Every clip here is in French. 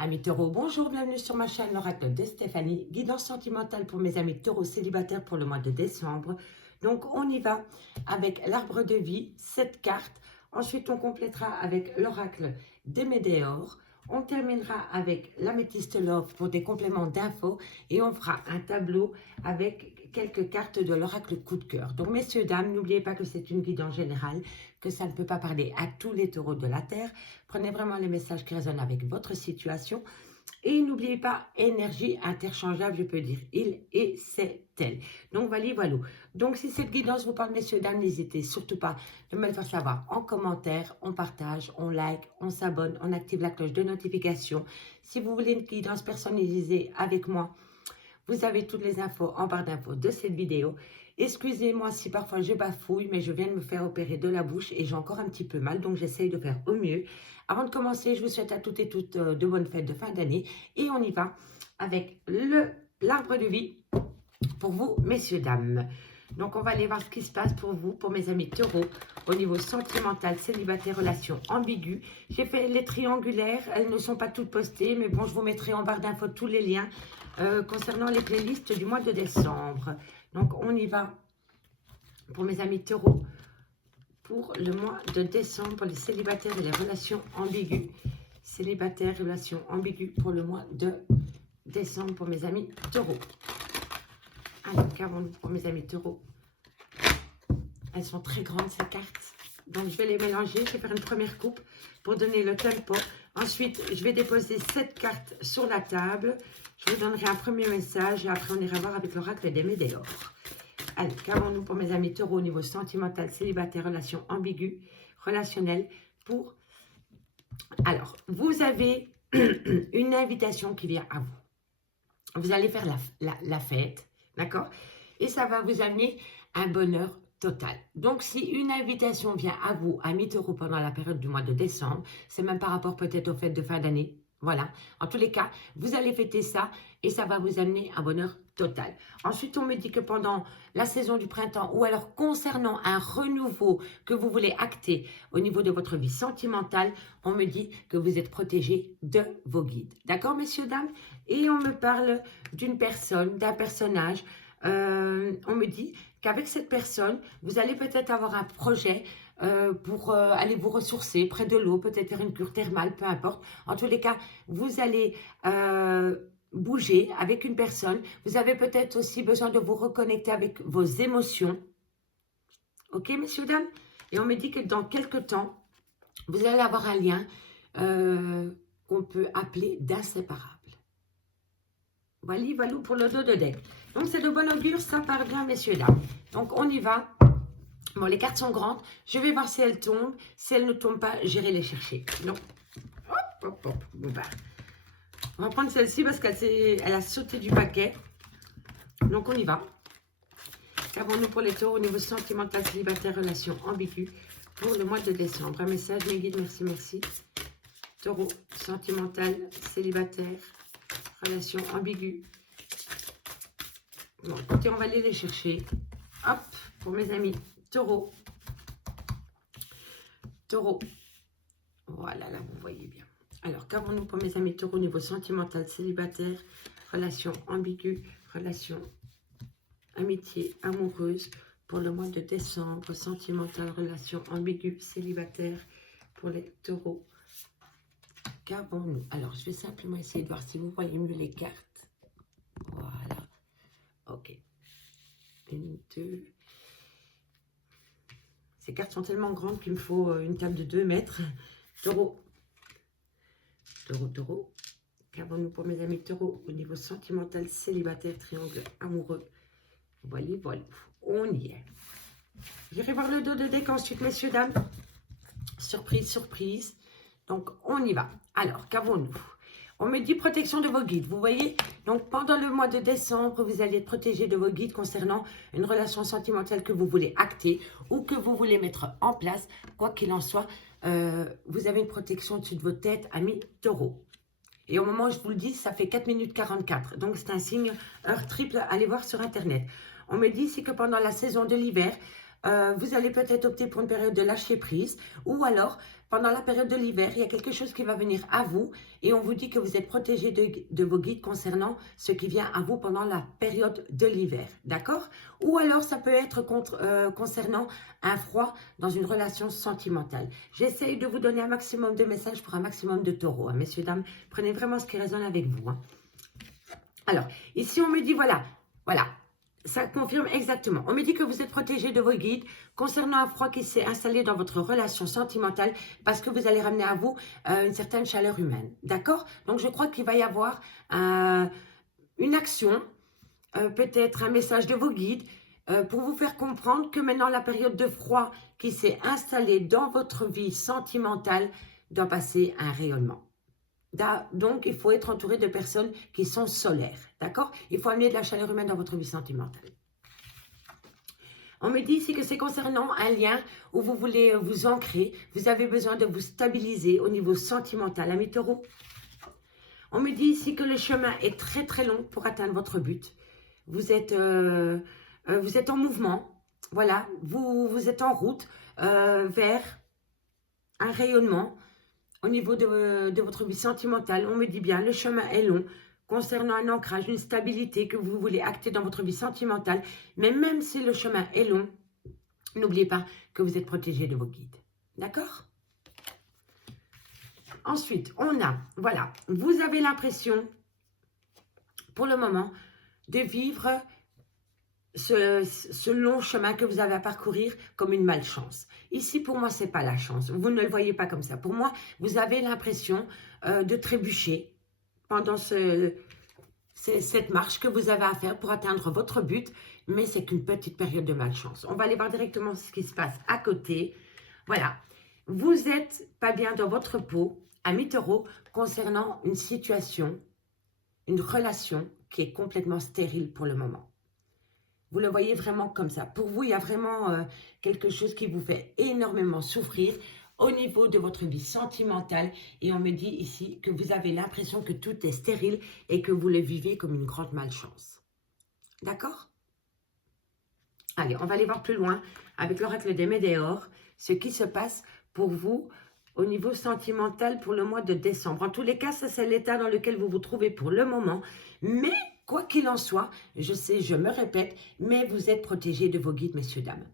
Amis taureaux, bonjour, bienvenue sur ma chaîne l'oracle de Stéphanie, guidance sentimentale pour mes amis taureaux célibataires pour le mois de décembre. Donc on y va avec l'arbre de vie, 7 cartes. Ensuite on complétera avec l'oracle des Médéors. On terminera avec l'améthyste love pour des compléments d'infos et on fera un tableau avec quelques cartes de l'oracle coup de cœur. Donc messieurs, dames, n'oubliez pas que c'est une guidance générale, que ça ne peut pas parler à tous les taureaux de la Terre. Prenez vraiment les messages qui résonnent avec votre situation. Et n'oubliez pas, énergie interchangeable, je peux dire il et c'est elle. Donc voilà, voilà. Donc si cette guidance vous parle, messieurs, dames, n'hésitez surtout pas de me le faire savoir en commentaire, on partage, on like, on s'abonne, on active la cloche de notification. Si vous voulez une guidance personnalisée avec moi, vous avez toutes les infos en barre d'infos de cette vidéo. Excusez-moi si parfois je bafouille, mais je viens de me faire opérer de la bouche et j'ai encore un petit peu mal, donc j'essaye de faire au mieux. Avant de commencer, je vous souhaite à toutes et toutes de bonnes fêtes de fin d'année. Et on y va avec l'arbre de vie pour vous, messieurs, dames. Donc, on va aller voir ce qui se passe pour vous, pour mes amis taureaux, au niveau sentimental, célibataire, relations ambiguës. J'ai fait les triangulaires, elles ne sont pas toutes postées, mais bon, je vous mettrai en barre d'infos tous les liens concernant les playlists du mois de décembre. Donc, on y va pour mes amis taureaux, pour le mois de décembre, pour les célibataires et les relations ambiguës. Célibataires, relations ambiguës pour le mois de décembre pour mes amis taureaux. Alors, qu'avons-nous pour mes amis taureaux? Elles sont très grandes, ces cartes. Donc, je vais les mélanger. Je vais faire une première coupe pour donner le tempo. Ensuite, je vais déposer 7 cartes sur la table. Je vous donnerai un premier message et après, on ira voir avec l'oracle des Médéors. Allez, qu'avons-nous pour mes amis taureaux au niveau sentimental, célibataire, relations ambiguës, relationnelles pour... Alors, vous avez une invitation qui vient à vous. Vous allez faire la fête. D'accord? Et ça va vous amener un bonheur total. Donc, si une invitation vient à vous, amis taureaux, pendant la période du mois de décembre, c'est même par rapport peut-être aux fêtes de fin d'année. Voilà. En tous les cas, vous allez fêter ça et ça va vous amener un bonheur total. Ensuite, on me dit que pendant la saison du printemps ou alors concernant un renouveau que vous voulez acter au niveau de votre vie sentimentale, on me dit que vous êtes protégé de vos guides. D'accord, messieurs, dames? Et on me parle d'une personne, d'un personnage. On me dit qu'avec cette personne, vous allez peut-être avoir un projet pour aller vous ressourcer près de l'eau, peut-être faire une cure thermale, peu importe. En tous les cas, vous allez bouger avec une personne. Vous avez peut-être aussi besoin de vous reconnecter avec vos émotions. Ok, messieurs, dames? Et on me dit que dans quelques temps, vous allez avoir un lien qu'on peut appeler d'inséparable. Voilà, voilà pour le dos de deck. Donc, c'est de bon augure, ça part bien, messieurs, dames. Donc, on y va. Bon, les cartes sont grandes. Je vais voir si elles tombent. Si elles ne tombent pas, j'irai les chercher. Donc, hop, hop, hop. Bon, bah. On va prendre celle-ci parce qu'elle a sauté du paquet. Donc, on y va. Qu'avons-nous pour les taureaux au niveau sentimental, célibataire, relation ambiguë pour le mois de décembre? Un message, mes guides, merci, merci. Taureau, sentimental, célibataire, relation ambiguë. Bon, écoutez, on va aller les chercher. Hop, pour mes amis taureaux. Taureau. Voilà, là, vous voyez bien. Alors, qu'avons-nous pour mes amis taureaux au niveau sentimental, célibataire, relation ambiguë, relation amitié, amoureuse pour le mois de décembre, sentimental, relation ambiguë, célibataire pour les taureaux. Qu'avons-nous? Alors, je vais simplement essayer de voir si vous voyez mieux les cartes. Voilà. Ok. Une, deux. Ces cartes sont tellement grandes qu'il me faut une table de 2 mètres. Taureau. Taureau, taureau. Qu'avons-nous pour mes amis taureaux au niveau sentimental, célibataire, triangle amoureux? Voilà, voilà. On y est. J'irai voir le dos de deck ensuite, messieurs, dames. Surprise, surprise. Donc, on y va. Alors, qu'avons-nous? On me dit protection de vos guides, vous voyez? Donc, pendant le mois de décembre, vous allez être protégé de vos guides concernant une relation sentimentale que vous voulez acter ou que vous voulez mettre en place. Quoi qu'il en soit, vous avez une protection au-dessus de votre tête, amis taureaux. Et au moment où je vous le dis, ça fait 4 minutes 44. Donc, c'est un signe heure triple. Allez voir sur Internet. On me dit ici que pendant la saison de l'hiver, vous allez peut-être opter pour une période de lâcher prise, ou alors pendant la période de l'hiver, il y a quelque chose qui va venir à vous et on vous dit que vous êtes protégé de vos guides concernant ce qui vient à vous pendant la période de l'hiver, d'accord? Ou alors ça peut être concernant un froid dans une relation sentimentale. J'essaye de vous donner un maximum de messages pour un maximum de taureaux, hein, messieurs, dames. Prenez vraiment ce qui résonne avec vous, hein. Alors, ici on me dit, voilà, ça confirme exactement. On me dit que vous êtes protégé de vos guides concernant un froid qui s'est installé dans votre relation sentimentale parce que vous allez ramener à vous une certaine chaleur humaine. D'accord? Donc, je crois qu'il va y avoir une action, peut-être un message de vos guides pour vous faire comprendre que maintenant, la période de froid qui s'est installée dans votre vie sentimentale doit passer à un rayonnement. Donc, il faut être entouré de personnes qui sont solaires, d'accord? Il faut amener de la chaleur humaine dans votre vie sentimentale. On me dit ici que c'est concernant un lien où vous voulez vous ancrer, vous avez besoin de vous stabiliser au niveau sentimental, amis taureaux. On me dit ici que le chemin est très très long pour atteindre votre but. Vous êtes en mouvement, voilà, vous êtes en route vers un rayonnement. Au niveau de votre vie sentimentale, on me dit bien, le chemin est long concernant un ancrage, une stabilité que vous voulez acter dans votre vie sentimentale. Mais même si le chemin est long, n'oubliez pas que vous êtes protégé de vos guides. D'accord? Ensuite, on a, voilà, vous avez l'impression, pour le moment, de vivre ce long chemin que vous avez à parcourir comme une malchance. Ici, pour moi, ce n'est pas la chance. Vous ne le voyez pas comme ça. Pour moi, vous avez l'impression de trébucher pendant cette marche que vous avez à faire pour atteindre votre but, mais c'est qu'une petite période de malchance. On va aller voir directement ce qui se passe à côté. Voilà. Vous n'êtes pas bien dans votre peau, amis taureaux, concernant une situation, une relation qui est complètement stérile pour le moment. Vous le voyez vraiment comme ça. Pour vous, il y a vraiment quelque chose qui vous fait énormément souffrir au niveau de votre vie sentimentale. Et on me dit ici que vous avez l'impression que tout est stérile et que vous le vivez comme une grande malchance. D'accord? Allez, on va aller voir plus loin avec l'oracle des Médéors, ce qui se passe pour vous au niveau sentimental pour le mois de décembre. En tous les cas, ça c'est l'état dans lequel vous vous trouvez pour le moment. Mais quoi qu'il en soit, je sais, je me répète, mais vous êtes protégés de vos guides, messieurs, dames.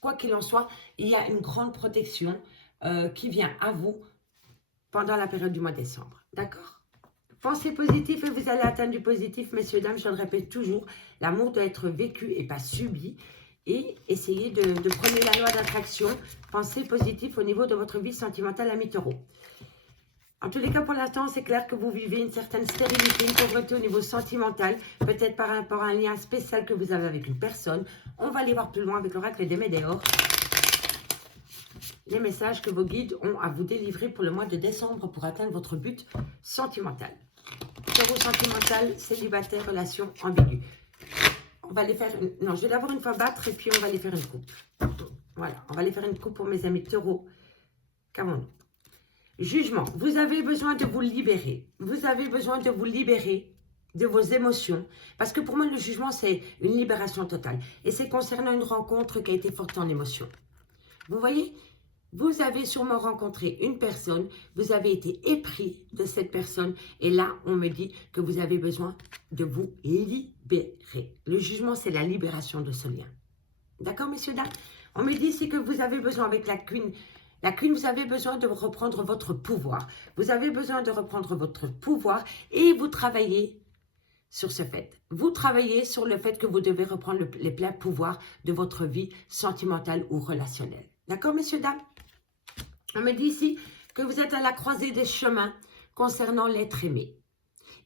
Quoi qu'il en soit, il y a une grande protection qui vient à vous pendant la période du mois de décembre. D'accord? Pensez positif et vous allez atteindre du positif, messieurs, dames. Je le répète toujours, l'amour doit être vécu et pas subi. Et essayez de prendre la loi d'attraction. Pensez positif au niveau de votre vie sentimentale, amis taureaux. En tous les cas, pour l'instant, c'est clair que vous vivez une certaine stérilité, une pauvreté au niveau sentimental, peut-être par rapport à un lien spécial que vous avez avec une personne. On va aller voir plus loin avec l'oracle des Médéors. Les messages que vos guides ont à vous délivrer pour le mois de décembre pour atteindre votre but sentimental. Taureau sentimental, célibataire, relation ambiguë. On va les faire... Non, je vais d'abord une fois battre et puis on va les faire une coupe. Voilà, on va les faire une coupe pour mes amis taureaux. Qu'avons-nous? Jugement. Vous avez besoin de vous libérer. Vous avez besoin de vous libérer de vos émotions. Parce que pour moi, le jugement, c'est une libération totale. Et c'est concernant une rencontre qui a été forte en émotion. Vous voyez? Vous avez sûrement rencontré une personne, vous avez été épris de cette personne et là, on me dit que vous avez besoin de vous libérer. Le jugement, c'est la libération de ce lien. D'accord, messieurs, dames? On me dit ici que vous avez besoin avec la Queen. La Queen, vous avez besoin de reprendre votre pouvoir. Vous avez besoin de reprendre votre pouvoir et vous travaillez sur ce fait. Vous travaillez sur le fait que vous devez reprendre les pleins pouvoirs de votre vie sentimentale ou relationnelle. D'accord, messieurs, dames? On me dit ici que vous êtes à la croisée des chemins concernant l'être aimé.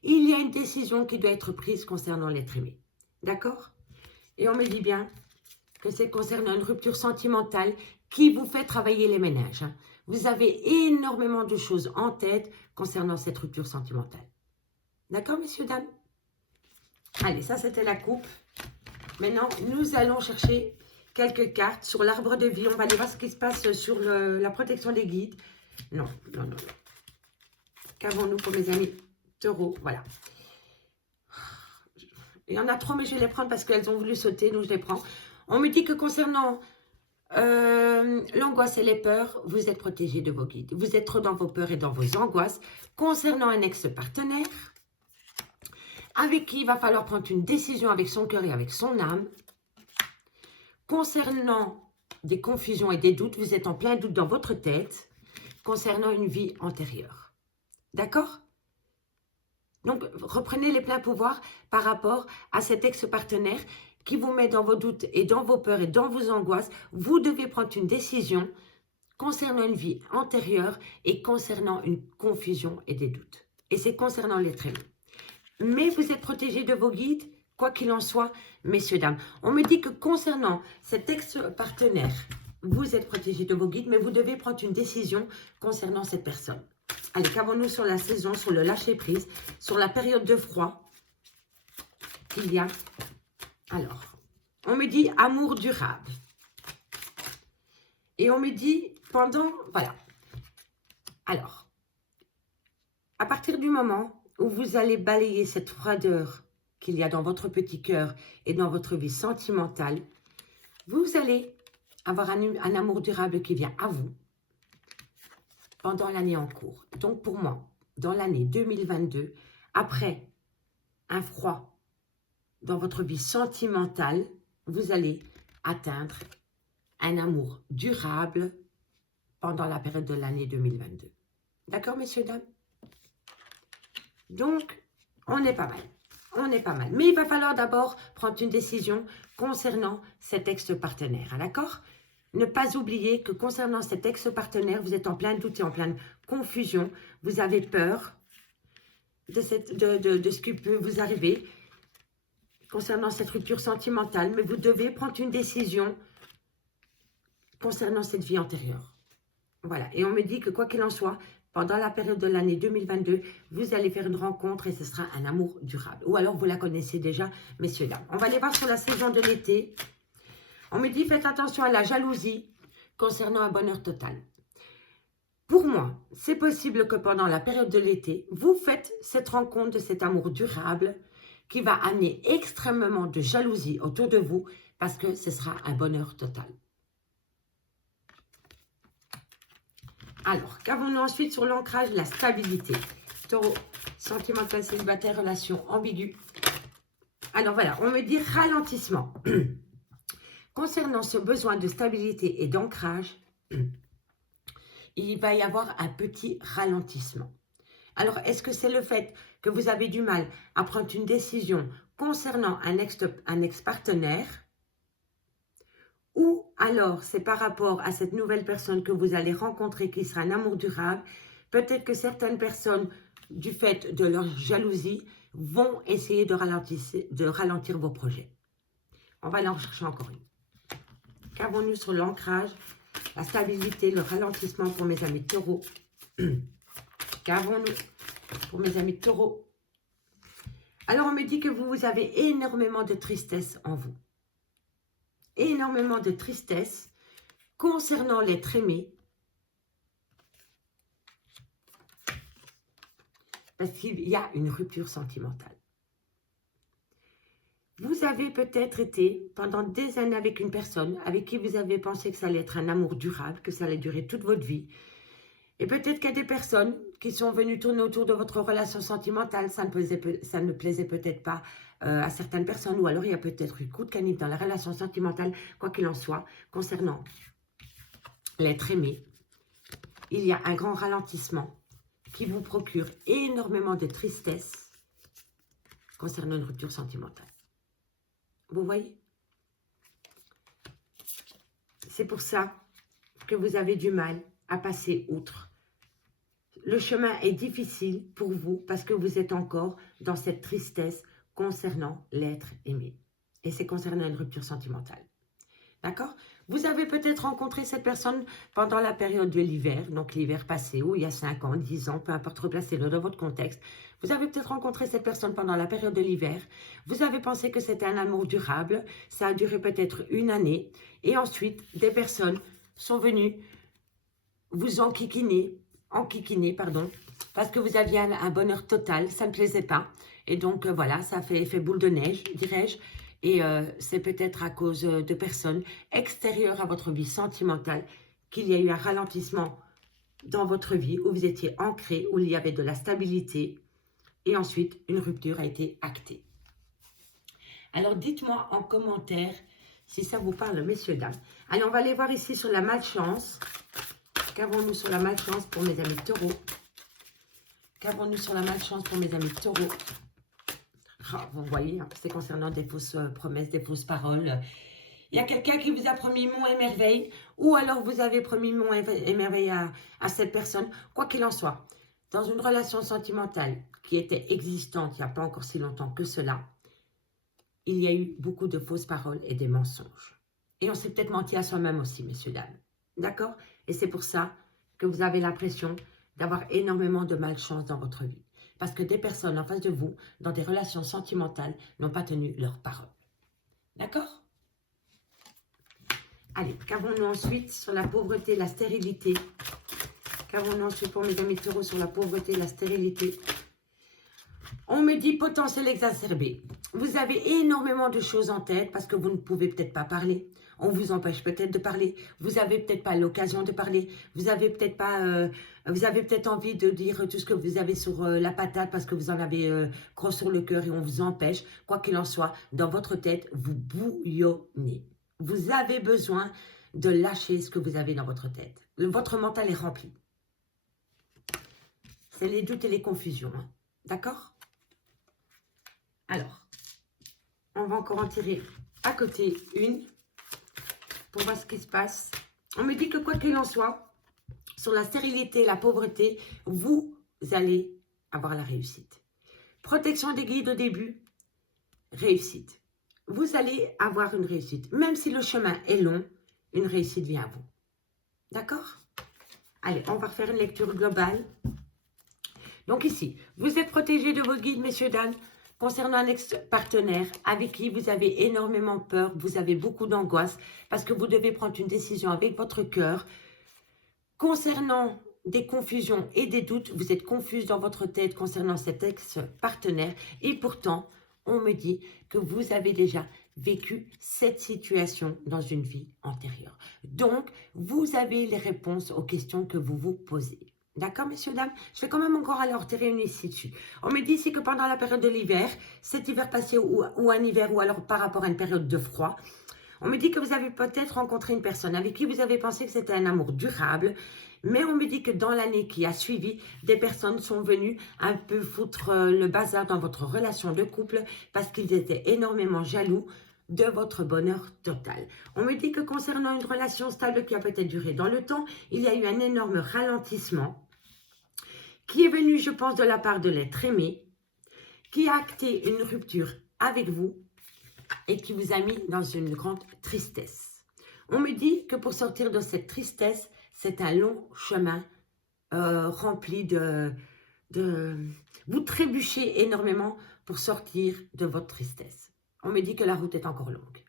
Il y a une décision qui doit être prise concernant l'être aimé. D'accord? Et on me dit bien que c'est concernant une rupture sentimentale qui vous fait travailler les ménages. Vous avez énormément de choses en tête concernant cette rupture sentimentale. D'accord, messieurs, dames? Allez, ça c'était la coupe. Maintenant, nous allons chercher quelques cartes sur l'arbre de vie. On va aller voir ce qui se passe sur la protection des guides. Non. Qu'avons-nous pour mes amis taureaux? Voilà. Il y en a trop, mais je vais les prendre parce qu'elles ont voulu sauter, donc je les prends. On me dit que concernant L'angoisse et les peurs, vous êtes protégé de vos guides. Vous êtes trop dans vos peurs et dans vos angoisses. Concernant un ex-partenaire, avec qui il va falloir prendre une décision avec son cœur et avec son âme. Concernant des confusions et des doutes, vous êtes en plein doute dans votre tête. Concernant une vie antérieure. D'accord? Donc, reprenez les pleins pouvoirs par rapport à cet ex-partenaire qui vous met dans vos doutes et dans vos peurs et dans vos angoisses. Vous devez prendre une décision concernant une vie antérieure et concernant une confusion et des doutes. Et c'est concernant l'être aimé. Mais vous êtes protégé de vos guides, quoi qu'il en soit, messieurs, dames. On me dit que concernant cet ex-partenaire, vous êtes protégé de vos guides, mais vous devez prendre une décision concernant cette personne. Allez, qu'avons-nous sur la saison, sur le lâcher-prise, sur la période de froid qu'il y a. Alors, on me dit amour durable. Et on me dit pendant, voilà. Alors, à partir du moment où vous allez balayer cette froideur qu'il y a dans votre petit cœur et dans votre vie sentimentale, vous allez avoir un amour durable qui vient à vous pendant l'année en cours. Donc pour moi, dans l'année 2022, après un froid dans votre vie sentimentale, vous allez atteindre un amour durable pendant la période de l'année 2022. D'accord, messieurs, dames? Donc, on est pas mal. On est pas mal. Mais il va falloir d'abord prendre une décision concernant cet ex-partenaire. D'accord? Ne pas oublier que concernant cet ex-partenaire, vous êtes en plein doute et en pleine confusion. Vous avez peur de ce qui peut vous arriver concernant cette rupture sentimentale. Mais vous devez prendre une décision concernant cette vie antérieure. Voilà. Et on me dit que quoi qu'il en soit, pendant la période de l'année 2022, vous allez faire une rencontre et ce sera un amour durable. Ou alors vous la connaissez déjà, messieurs, dames. On va aller voir sur la saison de l'été. On me dit, faites attention à la jalousie concernant un bonheur total. Pour moi, c'est possible que pendant la période de l'été, vous faites cette rencontre de cet amour durable qui va amener extrêmement de jalousie autour de vous parce que ce sera un bonheur total. Alors, qu'avons-nous ensuite sur l'ancrage, la stabilité? Taureau, sentimental, célibataire, relation ambiguë. Alors voilà, on me dit ralentissement. Concernant ce besoin de stabilité et d'ancrage, il va y avoir un petit ralentissement. Alors, est-ce que c'est le fait que vous avez du mal à prendre une décision concernant un ex-partenaire ou alors c'est par rapport à cette nouvelle personne que vous allez rencontrer qui sera un amour durable? Peut-être que certaines personnes, du fait de leur jalousie, vont essayer de ralentir vos projets. On va aller en chercher encore une. Qu'avons-nous sur l'ancrage, la stabilité, le ralentissement pour mes amis taureaux? Qu'avons-nous pour mes amis taureaux? Alors, on me dit que vous avez énormément de tristesse en vous. Énormément de tristesse concernant l'être aimé. Parce qu'il y a une rupture sentimentale. Vous avez peut-être été pendant des années avec une personne avec qui vous avez pensé que ça allait être un amour durable, que ça allait durer toute votre vie. Et peut-être qu'il y a des personnes qui sont venues tourner autour de votre relation sentimentale. Ça ne plaisait peut-être pas à certaines personnes. Ou alors il y a peut-être eu coup de canif dans la relation sentimentale. Quoi qu'il en soit, concernant l'être aimé, il y a un grand ralentissement qui vous procure énormément de tristesse concernant une rupture sentimentale. Vous voyez? C'est pour ça que vous avez du mal à passer outre. Le chemin est difficile pour vous parce que vous êtes encore dans cette tristesse concernant l'être aimé. Et c'est concernant une rupture sentimentale. D'accord? Vous avez peut-être rencontré cette personne pendant la période de l'hiver, donc l'hiver passé, ou il y a 5 ans, 10 ans, peu importe, replacez-le dans votre contexte. Vous avez peut-être rencontré cette personne pendant la période de l'hiver. Vous avez pensé que c'était un amour durable. Ça a duré peut-être une année. Et ensuite, des personnes sont venues vous enquiquiner, parce que vous aviez un bonheur total, ça ne plaisait pas. Et donc, voilà, ça fait effet boule de neige, dirais-je. Et c'est peut-être à cause de personnes extérieures à votre vie sentimentale qu'il y a eu un ralentissement dans votre vie où vous étiez ancré, où il y avait de la stabilité. Et ensuite, une rupture a été actée. Alors, dites-moi en commentaire si ça vous parle, messieurs, dames. Allez, on va aller voir ici sur la malchance. Qu'avons-nous sur la malchance pour mes amis taureaux? Qu'avons-nous sur la malchance pour mes amis taureaux? Ah, vous voyez, hein, c'est concernant des fausses promesses, des fausses paroles. Il y a quelqu'un qui vous a promis mont et merveille, ou alors vous avez promis mont et merveille à cette personne. Quoi qu'il en soit, dans une relation sentimentale qui était existante il n'y a pas encore si longtemps que cela, il y a eu beaucoup de fausses paroles et des mensonges. Et on s'est peut-être menti à soi-même aussi, messieurs, dames. D'accord? Et c'est pour ça que vous avez l'impression d'avoir énormément de malchance dans votre vie. Parce que des personnes en face de vous, dans des relations sentimentales, n'ont pas tenu leurs paroles. D'accord? Allez, qu'avons-nous ensuite sur la pauvreté, la stérilité? Qu'avons-nous ensuite pour mes amis taureaux sur la pauvreté, la stérilité? On me dit potentiel exacerbé. Vous avez énormément de choses en tête parce que vous ne pouvez peut-être pas parler. On vous empêche peut-être de parler. Vous n'avez peut-être pas l'occasion de parler. Vous avez peut-être pas, vous avez peut-être envie de dire tout ce que vous avez sur la patate parce que vous en avez gros sur le cœur et on vous empêche. Quoi qu'il en soit, dans votre tête, vous bouillonnez. Vous avez besoin de lâcher ce que vous avez dans votre tête. Votre mental est rempli. C'est les doutes et les confusions. Hein. D'accord? Alors, on va encore en tirer à côté une pour voir ce qui se passe. On me dit que quoi qu'il en soit, sur la stérilité, la pauvreté, vous allez avoir la réussite. Protection des guides au début, réussite. Vous allez avoir une réussite. Même si le chemin est long, une réussite vient à vous. D'accord? Allez, on va refaire une lecture globale. Donc ici, vous êtes protégé de vos guides, messieurs, dames, concernant un ex-partenaire avec qui vous avez énormément peur, vous avez beaucoup d'angoisse parce que vous devez prendre une décision avec votre cœur. Concernant des confusions et des doutes, vous êtes confuse dans votre tête concernant cet ex-partenaire et pourtant, on me dit que vous avez déjà vécu cette situation dans une vie antérieure. Donc, vous avez les réponses aux questions que vous vous posez. D'accord, messieurs, dames? Je vais quand même encore aller en retirer une ici dessus. On me dit ici que pendant la période de l'hiver, cet hiver passé ou un hiver ou alors par rapport à une période de froid, on me dit que vous avez peut-être rencontré une personne avec qui vous avez pensé que c'était un amour durable, mais on me dit que dans l'année qui a suivi, des personnes sont venues un peu foutre le bazar dans votre relation de couple parce qu'ils étaient énormément jaloux de votre bonheur total. On me dit que concernant une relation stable qui a peut-être duré dans le temps, il y a eu un énorme ralentissement qui est venu, je pense, de la part de l'être aimé, qui a acté une rupture avec vous et qui vous a mis dans une grande tristesse. On me dit que pour sortir de cette tristesse, c'est un long chemin rempli de... Vous trébuchez énormément pour sortir de votre tristesse. On me dit que la route est encore longue.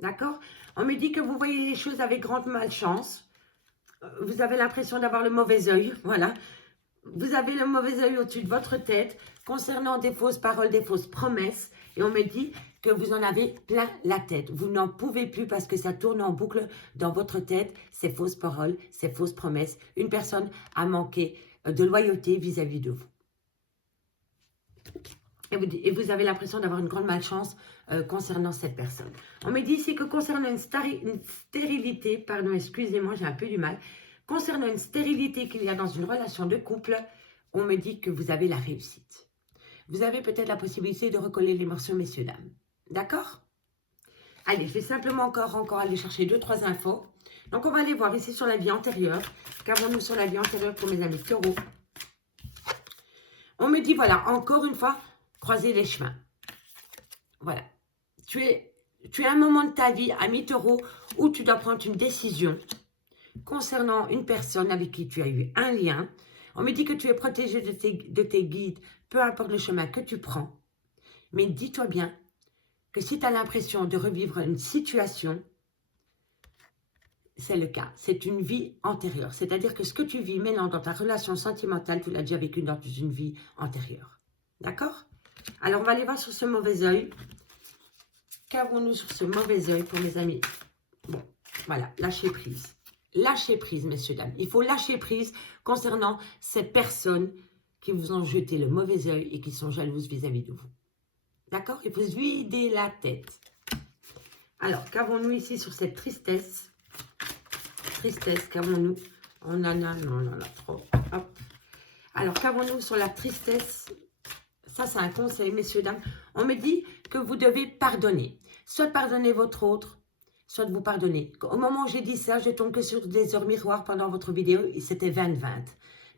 D'accord? On me dit que vous voyez les choses avec grande malchance. Vous avez l'impression d'avoir le mauvais œil. Voilà. Vous avez le mauvais œil au-dessus de votre tête concernant des fausses paroles, des fausses promesses. Et on me dit que vous en avez plein la tête. Vous n'en pouvez plus parce que ça tourne en boucle dans votre tête, ces fausses paroles, ces fausses promesses. Une personne a manqué de loyauté vis-à-vis de vous. Et vous avez l'impression d'avoir une grande malchance concernant cette personne. On me dit ici que concernant une stérilité, pardon, excusez-moi, j'ai un peu du mal. Concernant une stérilité qu'il y a dans une relation de couple, on me dit que vous avez la réussite. Vous avez peut-être la possibilité de recoller les morceaux, messieurs, dames. D'accord? Allez, je vais simplement encore aller chercher 2-3 infos. Donc, on va aller voir ici sur la vie antérieure. Qu'avons-nous sur la vie antérieure pour mes amis taureaux? On me dit, voilà, encore une fois, croiser les chemins. Voilà. Tu es à un moment de ta vie, ami taureau, où tu dois prendre une décision concernant une personne avec qui tu as eu un lien. On me dit que tu es protégé de tes guides, peu importe le chemin que tu prends. Mais dis-toi bien que si tu as l'impression de revivre une situation, c'est le cas. C'est une vie antérieure. C'est-à-dire que ce que tu vis maintenant dans ta relation sentimentale, tu l'as déjà vécu dans une vie antérieure. D'accord? Alors, on va aller voir sur ce mauvais œil. Qu'avons-nous sur ce mauvais œil pour mes amis? Bon, voilà, lâchez prise. Lâchez prise, messieurs, dames. Il faut lâcher prise concernant ces personnes qui vous ont jeté le mauvais œil et qui sont jalouses vis-à-vis de vous. D'accord? Il faut se vider la tête. Alors, qu'avons-nous ici sur cette tristesse? Tristesse, qu'avons-nous? On en a, non, on en a trop. Hop. Alors, qu'avons-nous sur la tristesse? Ça, c'est un conseil, messieurs, dames. On me dit que vous devez pardonner. Soit pardonner votre autre, soit vous pardonner. Au moment où j'ai dit ça, je tombe que sur des heures miroirs pendant votre vidéo et c'était 20-20.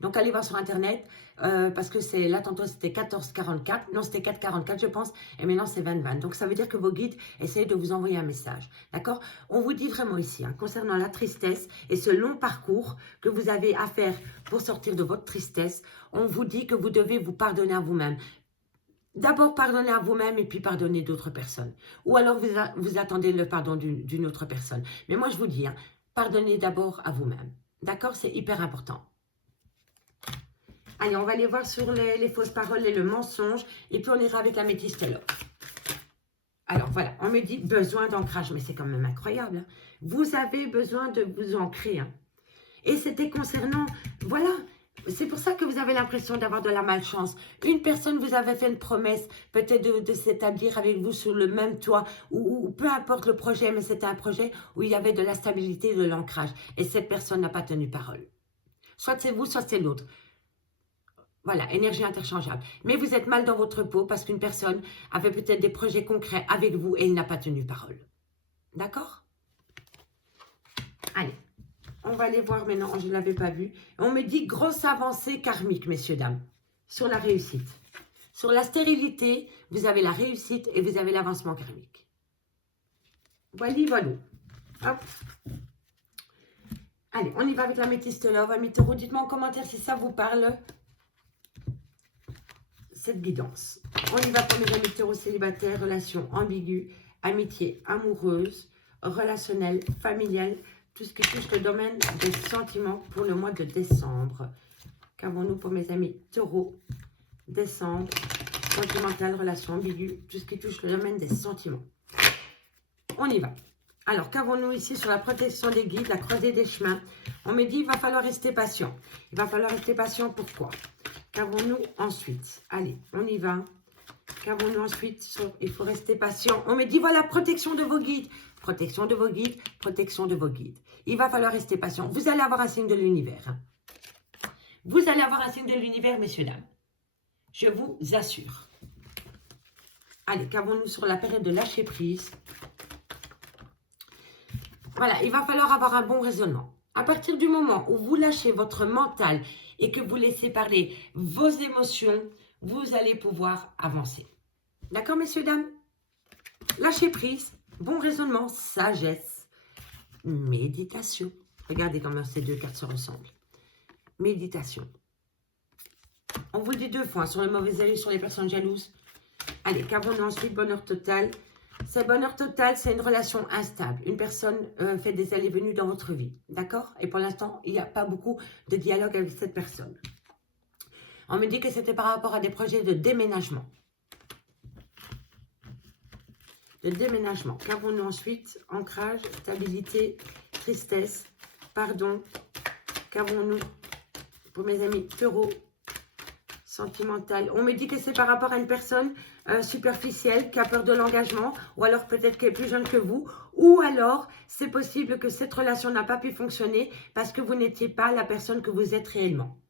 Donc, allez voir sur Internet parce que c'est là, tantôt, c'était 14-44. Non, c'était 4-44, je pense. Et maintenant, c'est 20-20. Donc, ça veut dire que vos guides essayent de vous envoyer un message. D'accord? On vous dit vraiment ici, hein, concernant la tristesse et ce long parcours que vous avez à faire pour sortir de votre tristesse, on vous dit que vous devez vous pardonner à vous-même. D'abord, pardonnez à vous-même et puis pardonnez d'autres personnes. Ou alors, vous attendez le pardon d'une autre personne. Mais moi, je vous dis, hein, pardonnez d'abord à vous-même. D'accord? C'est hyper important. Allez, on va aller voir sur les fausses paroles et le mensonge. Et puis, on ira avec la métiste là. Alors, voilà. On me dit besoin d'ancrage. Mais c'est quand même incroyable. Hein. Vous avez besoin de vous ancrer. Hein. Et c'était concernant... Voilà. C'est pour ça que vous avez l'impression d'avoir de la malchance. Une personne vous avait fait une promesse, peut-être de s'établir avec vous sur le même toit, ou peu importe le projet, mais c'était un projet où il y avait de la stabilité et de l'ancrage. Et cette personne n'a pas tenu parole. Soit c'est vous, soit c'est l'autre. Voilà, énergie interchangeable. Mais vous êtes mal dans votre peau parce qu'une personne avait peut-être des projets concrets avec vous et il n'a pas tenu parole. D'accord? Allez. On va aller voir maintenant, je ne l'avais pas vu. On me dit grosse avancée karmique, messieurs, dames, sur la réussite. Sur la stérilité, vous avez la réussite et vous avez l'avancement karmique. Voilà, voilà. Hop. Allez, on y va avec la métiste love. Amis taureaux, dites-moi en commentaire si ça vous parle, cette guidance. On y va pour mes amis taureaux célibataires, relations ambiguës, amitié amoureuse, relationnelle, familiale, tout ce qui touche le domaine des sentiments pour le mois de décembre. Qu'avons-nous pour mes amis taureaux? Décembre, sentimental, relation ambiguë, tout ce qui touche le domaine des sentiments. On y va. Alors, qu'avons-nous ici sur la protection des guides, la croisée des chemins? On me dit il va falloir rester patient. Il va falloir rester patient, pourquoi? Qu'avons-nous ensuite? Allez, on y va. Qu'avons-nous ensuite? Il faut rester patient. On me dit voilà, protection de vos guides. Protection de vos guides, protection de vos guides. Il va falloir rester patient. Vous allez avoir un signe de l'univers. Hein. Vous allez avoir un signe de l'univers, messieurs, dames. Je vous assure. Allez, qu'avons-nous sur la période de lâcher prise? Voilà, il va falloir avoir un bon raisonnement. À partir du moment où vous lâchez votre mental et que vous laissez parler vos émotions, vous allez pouvoir avancer. D'accord, messieurs, dames? Lâcher prise. Bon raisonnement, sagesse, méditation. Regardez comment ces deux cartes se ressemblent. Méditation. On vous le dit deux fois, sur les mauvais œil, sur les personnes jalouses. Allez, qu'avons-nous ensuite? Bonheur total. C'est bonheur total, c'est une relation instable. Une personne fait des allées-venues dans votre vie. D'accord? Et pour l'instant, il n'y a pas beaucoup de dialogue avec cette personne. On me dit que c'était par rapport à des projets de déménagement. De déménagement. Qu'avons-nous ensuite? Ancrage, stabilité, tristesse, pardon. Qu'avons-nous pour mes amis taureaux? Sentimental. On me dit que c'est par rapport à une personne superficielle qui a peur de l'engagement, ou alors peut-être qu'elle est plus jeune que vous, ou alors c'est possible que cette relation n'a pas pu fonctionner parce que vous n'étiez pas la personne que vous êtes réellement.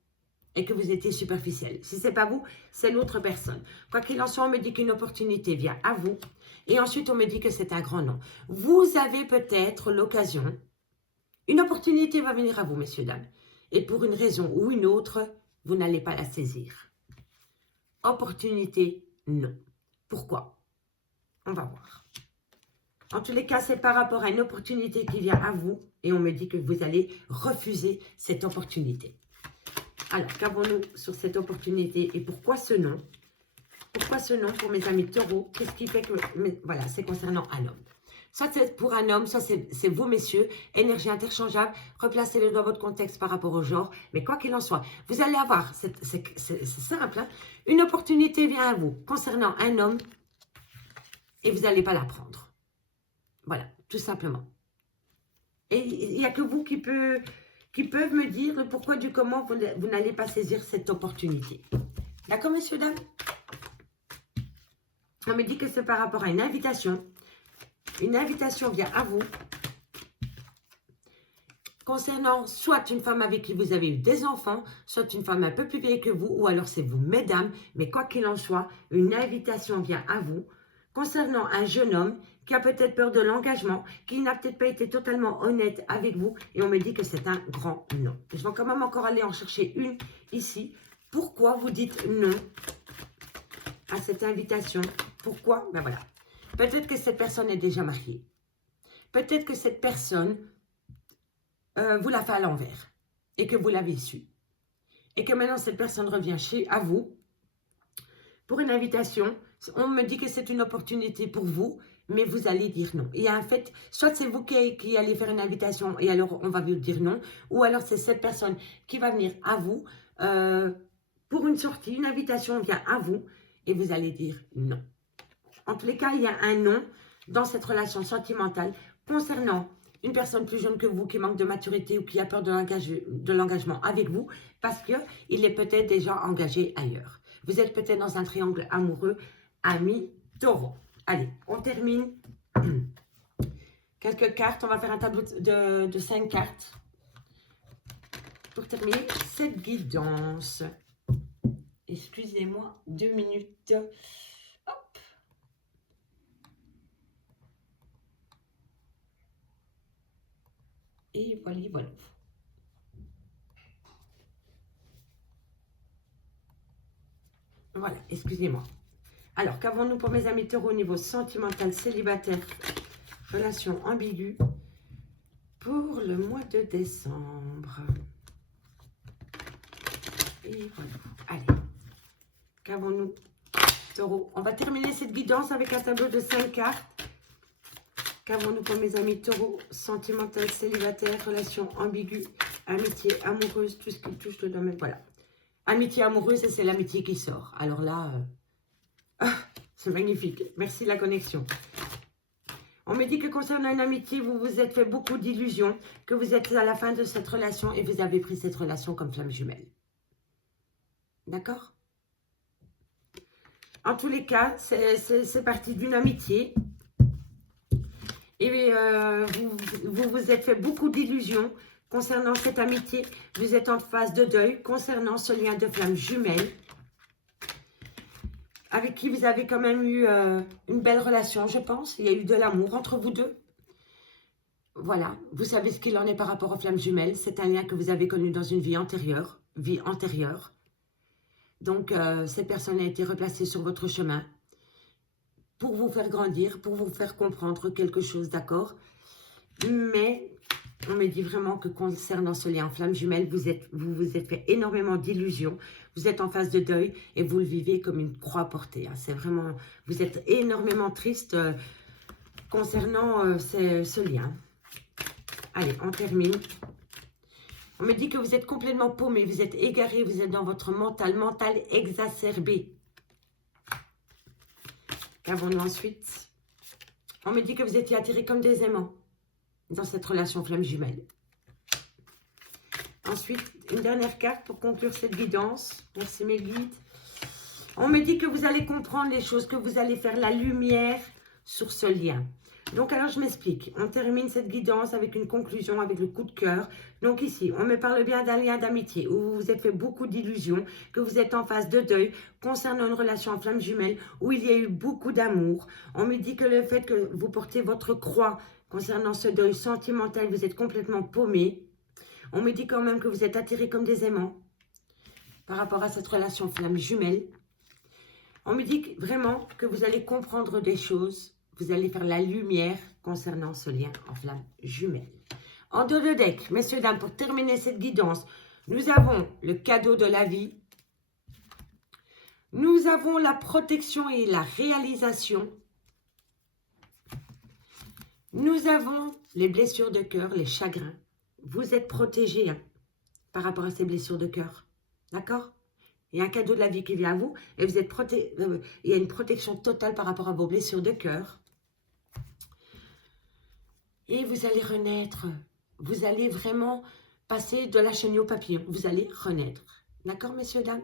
Et que vous étiez superficiel. Si ce n'est pas vous, c'est l'autre personne. Quoi qu'il en soit, on me dit qu'une opportunité vient à vous. Et ensuite, on me dit que c'est un grand nom. Vous avez peut-être l'occasion. Une opportunité va venir à vous, messieurs, dames. Et pour une raison ou une autre, vous n'allez pas la saisir. Opportunité, non. Pourquoi? On va voir. En tous les cas, c'est par rapport à une opportunité qui vient à vous. Et on me dit que vous allez refuser cette opportunité. Alors, qu'avons-nous sur cette opportunité et pourquoi ce nom? Pourquoi ce nom pour mes amis taureaux? Qu'est-ce qui fait que... Voilà, c'est concernant un homme. Soit c'est pour un homme, soit c'est vous, messieurs. Énergie interchangeable. Replacez-le dans votre contexte par rapport au genre. Mais quoi qu'il en soit, vous allez avoir, c'est simple, hein, une opportunité vient à vous concernant un homme et vous n'allez pas la prendre. Voilà, tout simplement. Et il n'y a que vous qui peuvent me dire le pourquoi du comment vous n'allez pas saisir cette opportunité. D'accord, messieurs, dames? On me dit que c'est par rapport à une invitation. Une invitation vient à vous concernant soit une femme avec qui vous avez eu des enfants, soit une femme un peu plus vieille que vous, ou alors c'est vous, mesdames. Mais quoi qu'il en soit, une invitation vient à vous concernant un jeune homme qui a peut-être peur de l'engagement, qui n'a peut-être pas été totalement honnête avec vous. Et on me dit que c'est un grand non. Je vais quand même encore aller en chercher une ici. Pourquoi vous dites non à cette invitation? Pourquoi? Ben voilà. Peut-être que cette personne est déjà mariée. Peut-être que cette personne vous l'a fait à l'envers et que vous l'avez su. Et que maintenant cette personne revient à vous pour une invitation. On me dit que c'est une opportunité pour vous, mais vous allez dire non. Il y a un fait, soit c'est vous qui allez faire une invitation et alors on va vous dire non, ou alors c'est cette personne qui va venir à vous pour une sortie, une invitation vient à vous et vous allez dire non. En tous les cas, il y a un non dans cette relation sentimentale concernant une personne plus jeune que vous qui manque de maturité ou qui a peur de l'engagement avec vous parce qu'il est peut-être déjà engagé ailleurs. Vous êtes peut-être dans un triangle amoureux, ami, taureau. Allez, on termine. Quelques cartes. On va faire un tableau de 5 cartes pour terminer cette guidance. Excusez-moi, 2 minutes. Hop. Et voilà, voilà. Voilà, excusez-moi. Alors, qu'avons-nous pour mes amis taureaux au niveau sentimental, célibataire, relation ambiguë pour le mois de décembre? Et voilà. Allez. Qu'avons-nous, taureau? On va terminer cette guidance avec un tableau de 5 cartes. Qu'avons-nous pour mes amis taureaux? Sentimental, célibataire, relation ambiguë, amitié amoureuse, tout ce qui touche le domaine. Voilà. Amitié amoureuse, c'est l'amitié qui sort. Alors là, c'est magnifique. Merci la connexion. On me dit que concernant une amitié, vous vous êtes fait beaucoup d'illusions, que vous êtes à la fin de cette relation et vous avez pris cette relation comme flamme jumelle. D'accord? En tous les cas, c'est parti d'une amitié. Et vous vous êtes fait beaucoup d'illusions concernant cette amitié. Vous êtes en phase de deuil concernant ce lien de flamme jumelle avec qui vous avez quand même eu une belle relation, je pense. Il y a eu de l'amour entre vous deux. Voilà, vous savez ce qu'il en est par rapport aux flammes jumelles. C'est un lien que vous avez connu dans une vie antérieure. Donc, cette personne a été replacée sur votre chemin pour vous faire grandir, pour vous faire comprendre quelque chose, d'accord? Mais on me dit vraiment que concernant ce lien en flamme jumelle, vous vous êtes fait énormément d'illusions. Vous êtes en phase de deuil et vous le vivez comme une croix portée. Hein. C'est vraiment, vous êtes énormément triste concernant ce lien. Allez, on termine. On me dit que vous êtes complètement paumé, vous êtes égaré, vous êtes dans votre mental exacerbé. Qu'avons-nous ensuite? On me dit que vous étiez attirés comme des aimants dans cette relation flamme jumelle. Ensuite, une dernière carte pour conclure cette guidance. Merci mes guides. On me dit que vous allez comprendre les choses, que vous allez faire la lumière sur ce lien. Donc, alors, je m'explique. On termine cette guidance avec une conclusion, avec le coup de cœur. Donc, ici, on me parle bien d'un lien d'amitié où vous vous êtes fait beaucoup d'illusions, que vous êtes en phase de deuil concernant une relation en flamme jumelle où il y a eu beaucoup d'amour. On me dit que le fait que vous portez votre croix concernant ce deuil sentimental, vous êtes complètement paumé. On me dit quand même que vous êtes attirés comme des aimants par rapport à cette relation flamme jumelle. On me dit vraiment que vous allez comprendre des choses. Vous allez faire la lumière concernant ce lien en flamme jumelle. En dos de deck, messieurs, dames, pour terminer cette guidance, nous avons le cadeau de la vie. Nous avons la protection et la réalisation. Nous avons les blessures de cœur, les chagrins. Vous êtes protégés hein, par rapport à ces blessures de cœur. D'accord? Il y a un cadeau de la vie qui vient à vous et vous êtes il y a une protection totale par rapport à vos blessures de cœur. et vous allez renaître. Vous allez vraiment passer de la chenille au papillon. Vous allez renaître. D'accord, messieurs, dames?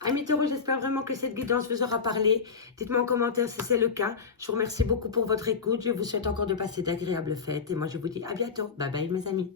Amis taureaux, j'espère vraiment que cette guidance vous aura parlé. Dites-moi en commentaire si c'est le cas. Je vous remercie beaucoup pour votre écoute. Je vous souhaite encore de passer d'agréables fêtes. Et moi, je vous dis à bientôt. Bye bye, mes amis.